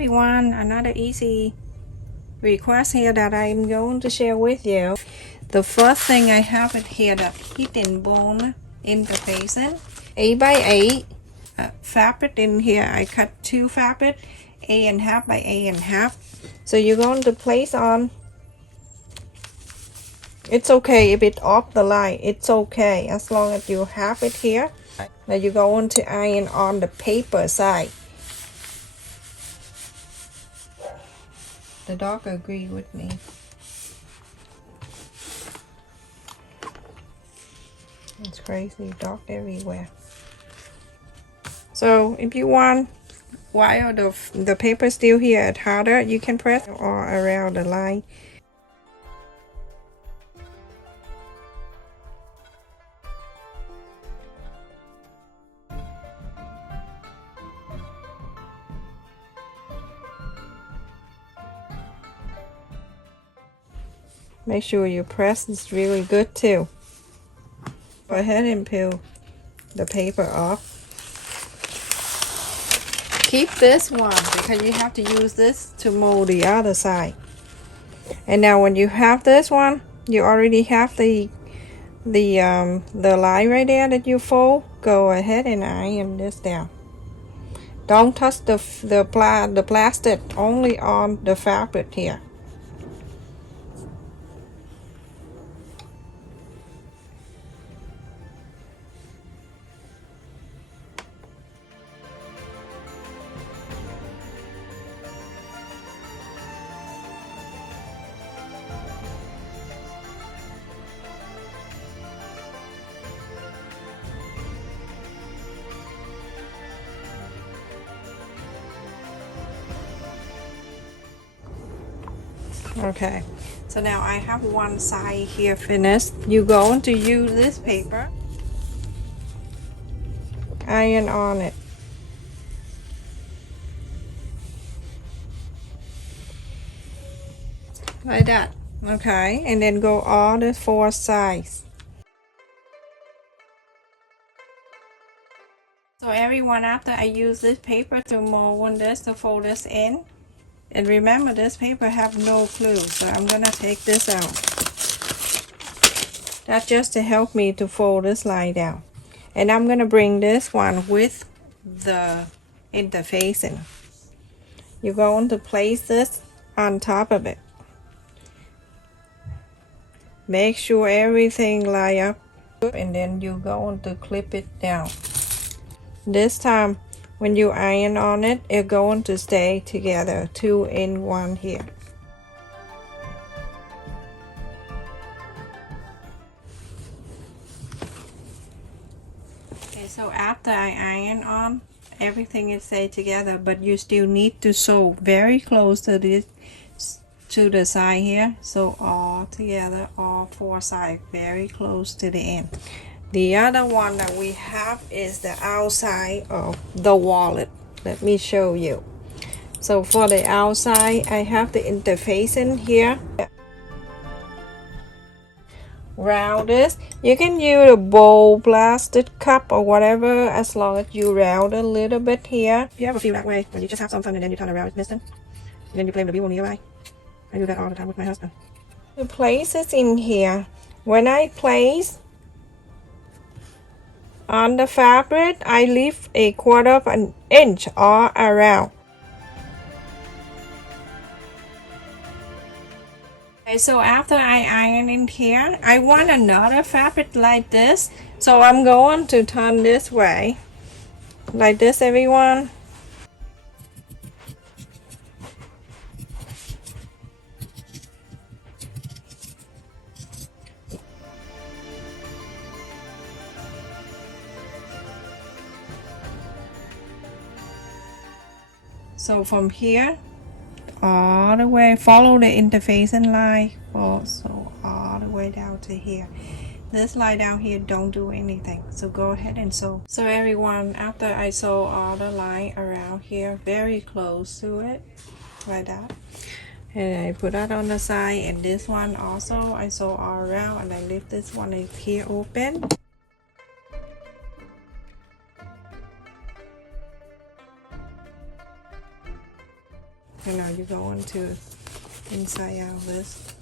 everyone, another easy request here that I'm going to share with you. The first thing I have it here, the hidden bone interfacing 8x8 fabric in here. I cut two fabric 8.5 by 8.5. So you're going to place on. It's okay if it's off the line, it's okay as long as you have it here. Now you're going to iron on the paper side. The dog agree with me. It's crazy, dog everywhere. So if you want, while the paper still here at harder, you can press or around the line. Make sure you press this really good too. Go ahead and peel the paper off. Keep this one because you have to use this to mold the other side. And now when you have this one, you already have the line right there that you fold. Go ahead and iron this down. Don't touch the plastic, only on the fabric here. Okay, so now I have one side here finished. You're going to use this paper, iron on it. Like that. Okay, and then go all the four sides. So everyone, after I use this paper to mold this, to fold this in. And remember, this paper have no glue, so I'm gonna take this out. That's just to help me to fold this line down. And I'm gonna bring this one with the interfacing. You're going to place this on top of it. Make sure everything line up, and then you're going to clip it down. This time, when you iron on it, it's going to stay together, 2 in 1 here. Okay, so after I iron on, everything is stay together, but you still need to sew very close to this, to the side here. So all together, all four sides, very close to the end. The other one that we have is the outside of the wallet. Let me show you. So for the outside, I have the interfacing here. Round this. You can use a bowl, plastic cup, or whatever, as long as you round a little bit here. If you ever feel that way, when you just have some fun and then you turn around, it's missing. And then you blame the people nearby. I do that all the time with my husband. The place is in here. When I place on the fabric, I leave a 1/4 of an inch all around. Okay, so after I iron in here, I want another fabric like this. So I'm going to turn this way. Like this, everyone. So from here all the way, follow the interfacing line, also all the way down to here. This line down here don't do anything, so go ahead and sew. So everyone, after I sew all the line around here very close to it, like that, and I put that on the side, and this one also I sew all around, and I leave this one here open. And now you're going to inside out this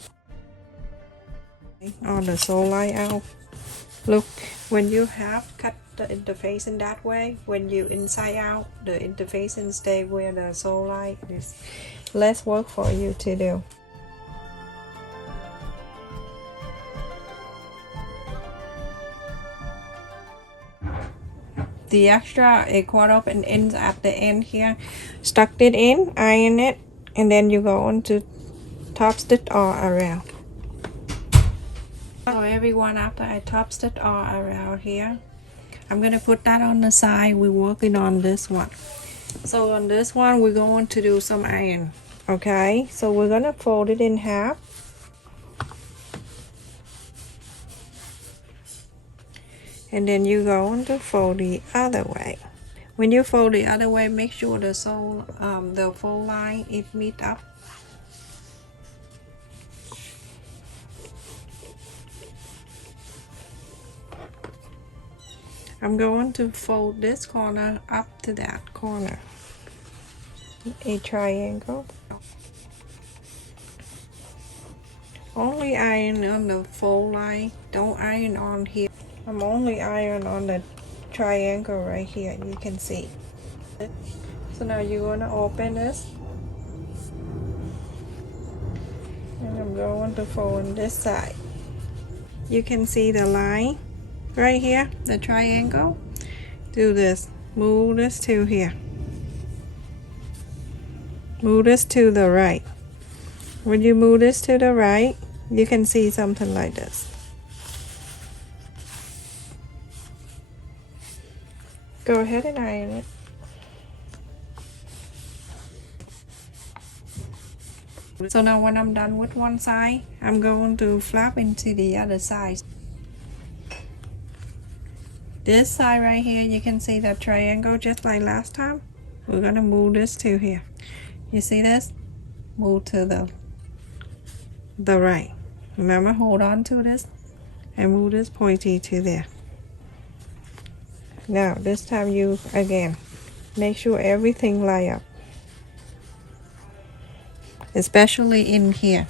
on the sole line out. Look, when you have cut the interfacing that way, when you inside out, the interfacing stay where the sole line is. Less work for you to do. The extra 1/4 of an inch at the end here, stuck it in, iron it, and then you go on to top stitch all around. So everyone, after I top stitch all around here, I'm gonna put that on the side. We're working on this one. So on this one, we're going to do some iron. Okay, so we're gonna fold it in half. And then you go on to fold the other way. When you fold the other way, make sure the sole, the fold line is meet up. I'm going to fold this corner up to that corner. A triangle. Only iron on the fold line. Don't iron on here. I'm only iron on the triangle right here. You can see. So now you're gonna open this. And I'm going to fold on this side. You can see the line right here, the triangle. Do this. Move this to here. Move this to the right. When you move this to the right, you can see something like this. Go ahead and iron it. So now when I'm done with one side, I'm going to flap into the other side. This side right here, you can see that triangle just like last time. We're gonna move this to here. You see this? Move to the right. Remember, hold on to this and move this pointy to there. Now this time you again make sure everything line up, especially in here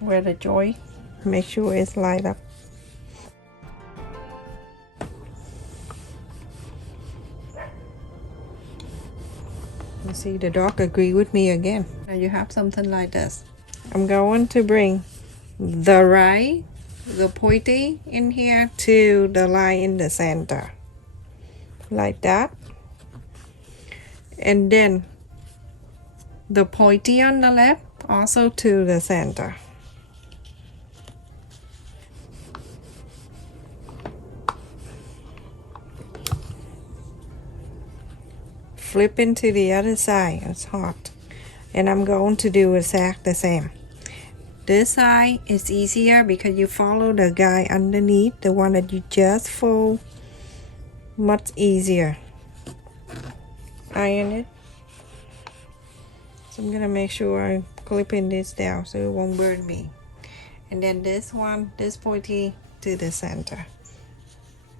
where the joint, make sure it's lined up. You see the dog agree with me again. Now you have something like this. I'm going to bring the right, the pointy in here to the line in the center. Like that. And then the pointy on the left also to the center. Flip into the other side. It's hot. And I'm going to do exactly the same. This side is easier because you follow the guy underneath, the one that you just fold. Much easier. Iron it. So I'm gonna make sure I'm clipping this down so it won't burn me. And then this one, this pointy to the center.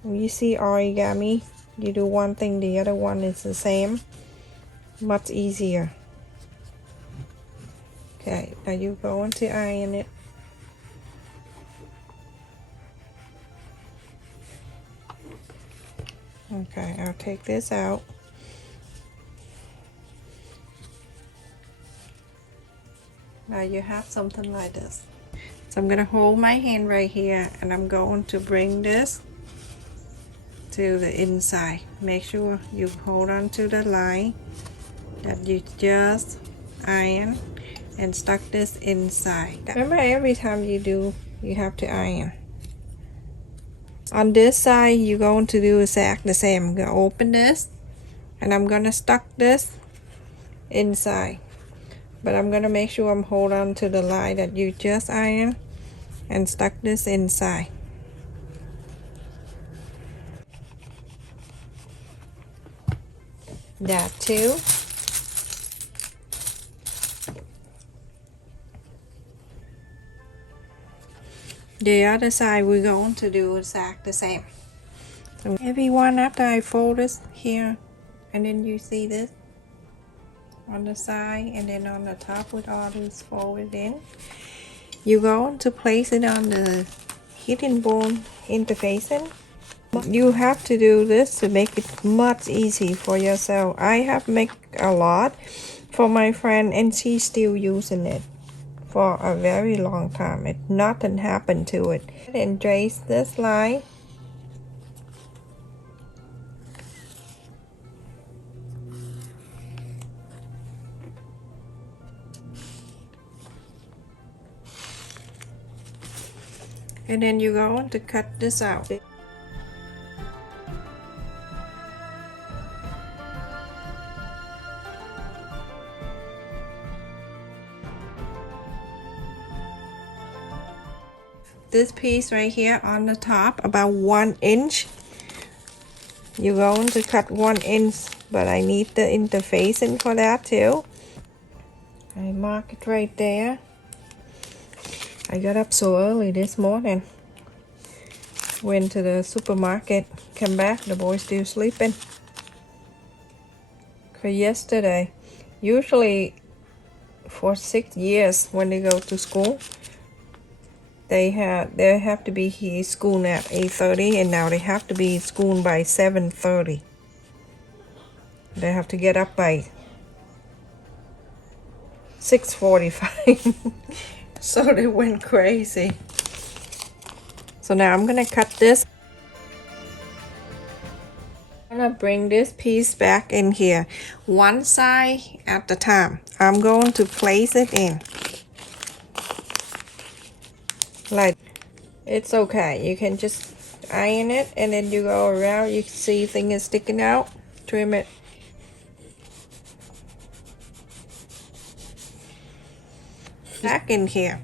When you see origami, you do one thing, the other one is the same. Much easier. Okay, now you're going to iron it. Okay, I'll take this out. Now you have something like this. So I'm gonna hold my hand right here and I'm going to bring this to the inside. Make sure you hold on to the line that you just iron and stuck this inside. Remember, every time you do, you have to iron. On this side, you're going to do exactly the same. I'm going to open this and I'm going to stuck this inside. But I'm going to make sure I'm hold on to the line that you just iron and stuck this inside. That too. The other side we're going to do exactly the same. So everyone, after I fold this here, and then you see this, on the side and then on the top with all this folded in. You're going to place it on the hidden bone interfacing. You have to do this to make it much easy for yourself. I have made a lot for my friend and she's still using it for a very long time. Nothing happened to it. And trace this line. And then you're going to cut this out. This piece right here on the top, about 1 inch. You're going to cut 1 inch, but I need the interfacing for that too. I mark it right there. I got up so early this morning. Went to the supermarket, came back, the boy's still sleeping. Cause yesterday, usually for 6 years when they go to school, they have to be here school at 8:30, and now they have to be in school by 7:30. They have to get up by 6:45. So they went crazy. So now I'm gonna cut this. I'm gonna bring this piece back in here, one side at a time. I'm going to place it in. Like, it's okay. You can just iron it and then you go around. You can see things is sticking out. Trim it. Back in here.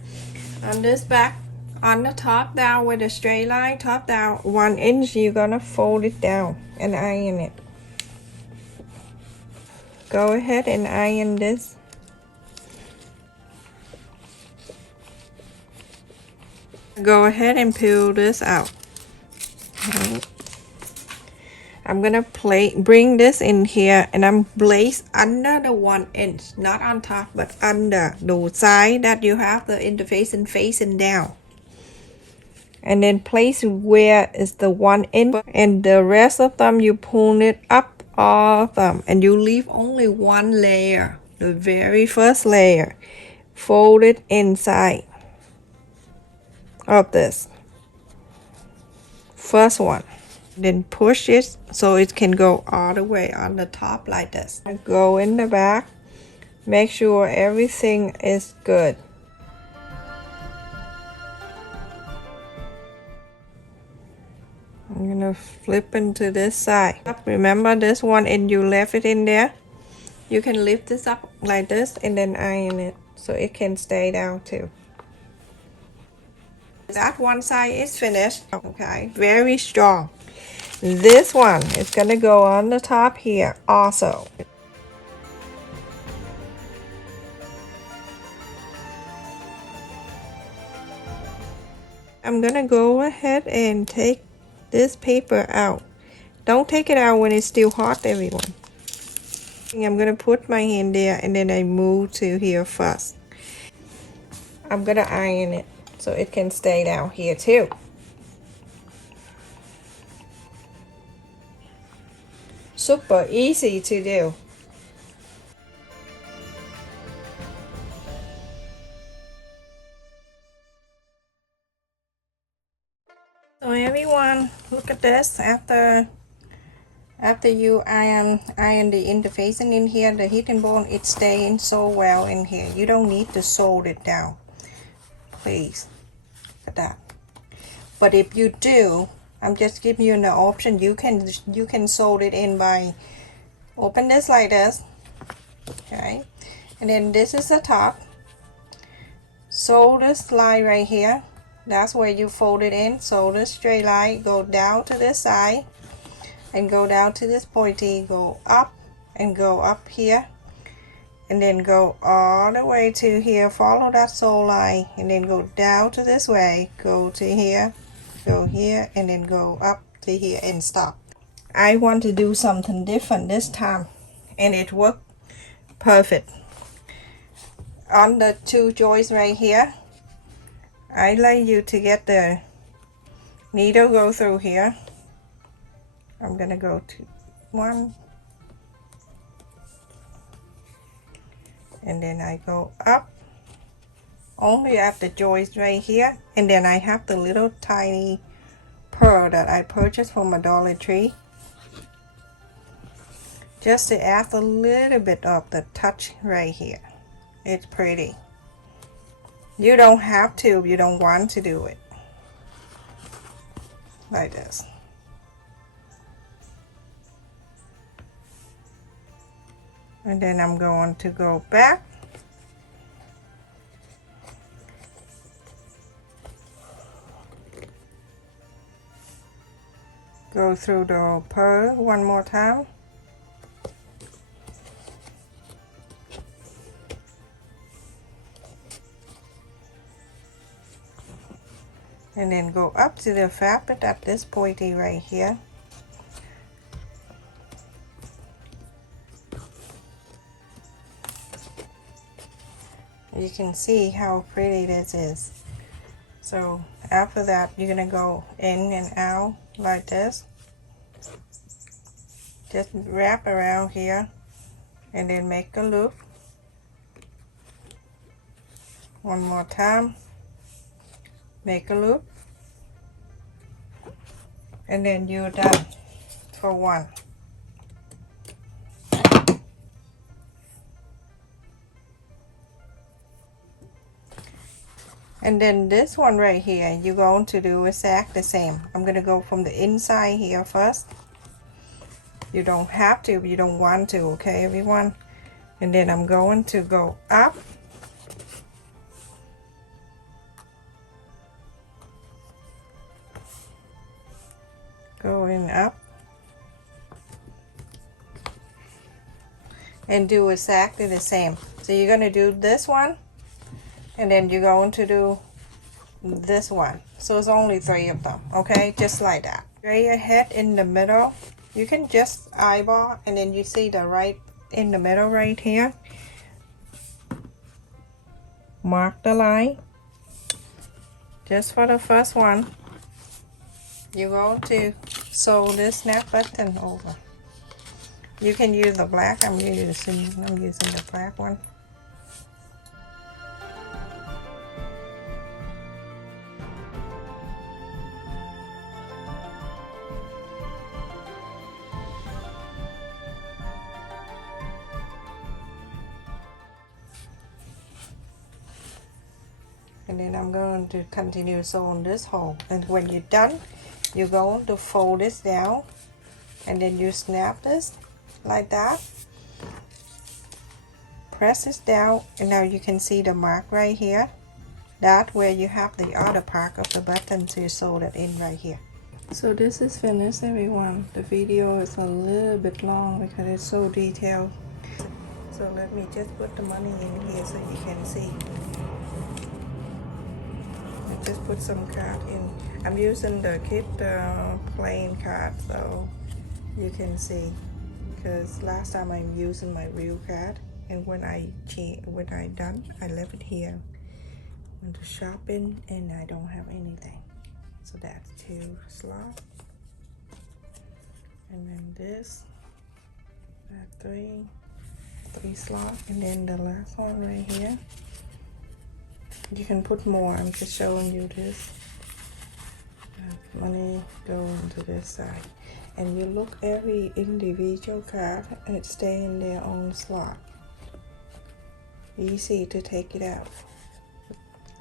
On this back, on the top down with a straight line, top down 1 inch, you're gonna fold it down and iron it. Go ahead and iron this. Go ahead and peel this out. Okay. I'm gonna bring this in here and I'm place under the 1 inch, not on top but under the side that you have the interfacing facing down. And then place where is the 1 inch, and the rest of them you pull it up, all of them, and you leave only one layer, the very first layer. Fold it inside of this first one, then push it so it can go all the way on the top like this. Go in the back, make sure everything is good. I'm gonna flip into this side. Remember this one, and you left it in there. You can lift this up like this and then iron it so it can stay down too. That one side is finished. Okay, very strong. This one is gonna go on the top here also. I'm gonna go ahead and take this paper out. Don't take it out when it's still hot, everyone. I'm gonna put my hand there and then I move to here first. I'm gonna iron it so it can stay down here too. Super easy to do. So everyone, look at this. After you iron the interfacing in here, the hidden bone, it's staying so well in here. You don't need to solder it down. Please, look at that. But if you do, I'm just giving you an option. You can solder it in by open this like this, okay, and then this is the top. Solder slide right here. That's where you fold it in. Solder straight line, go down to this side and go down to this pointy, go up and go up here, and then go all the way to here. Follow that soul line and then go down to this way, go to here, go here, and then go up to here and stop. I want to do something different this time, and it worked perfect. On the two joints right here, I like you to get the needle go through here. I'm gonna go to one, and then I go up only at the joist right here, and then I have the little tiny pearl that I purchased from a Dollar Tree, just to add a little bit of the touch right here. It's pretty. You don't have to if you don't want to do it like this. And then I'm going to go back go through the pearl one more time. And then go up to the fabric at this pointy right here. You can see how pretty this is. So after that, you're gonna go in and out like this. Just wrap around here and then make a loop. One more time. Make a loop. And then you're done for one. And then this one right here, you're going to do exactly the same. I'm going to go from the inside here first. You don't have to if you don't want to, okay, everyone? And then I'm going to go up. Going up. And do exactly the same. So you're going to do this one. And then you're going to do this one. So it's only 3 of them, okay? Just like that. Straight ahead in the middle. You can just eyeball, and then you see the right in the middle right here. Mark the line. Just for the first one. You're going to sew this snap button over. You can use the black. I'm using the black one. And then I'm going to continue sewing this hole, and when you're done, you're going to fold this down, and then you snap this like that, press this down, and now you can see the mark right here. That where you have the other part of the button, so you sew that in right here. So this is finished, everyone. The video is a little bit long because it's so detailed. So let me just put the money in here so you can see. Just put some card in. I'm using the kit plain card so you can see, because last time I'm using my real card, and when I done, I left it here. Went to shopping and I don't have anything. So that's 2 slots, and then this, that 3 slots, and then the last one right here. You can put more. I'm just showing you this. Money go into this side, and you look every individual card and it stay in their own slot. Easy to take it out.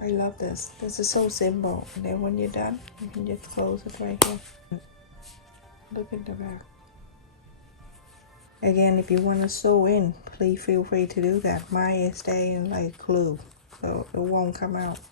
I love this. This is so simple. And then when you're done, you can just close it right here. Look at the back. Again, if you want to sew in, please feel free to do that. Mine is staying like glue, so it won't come out.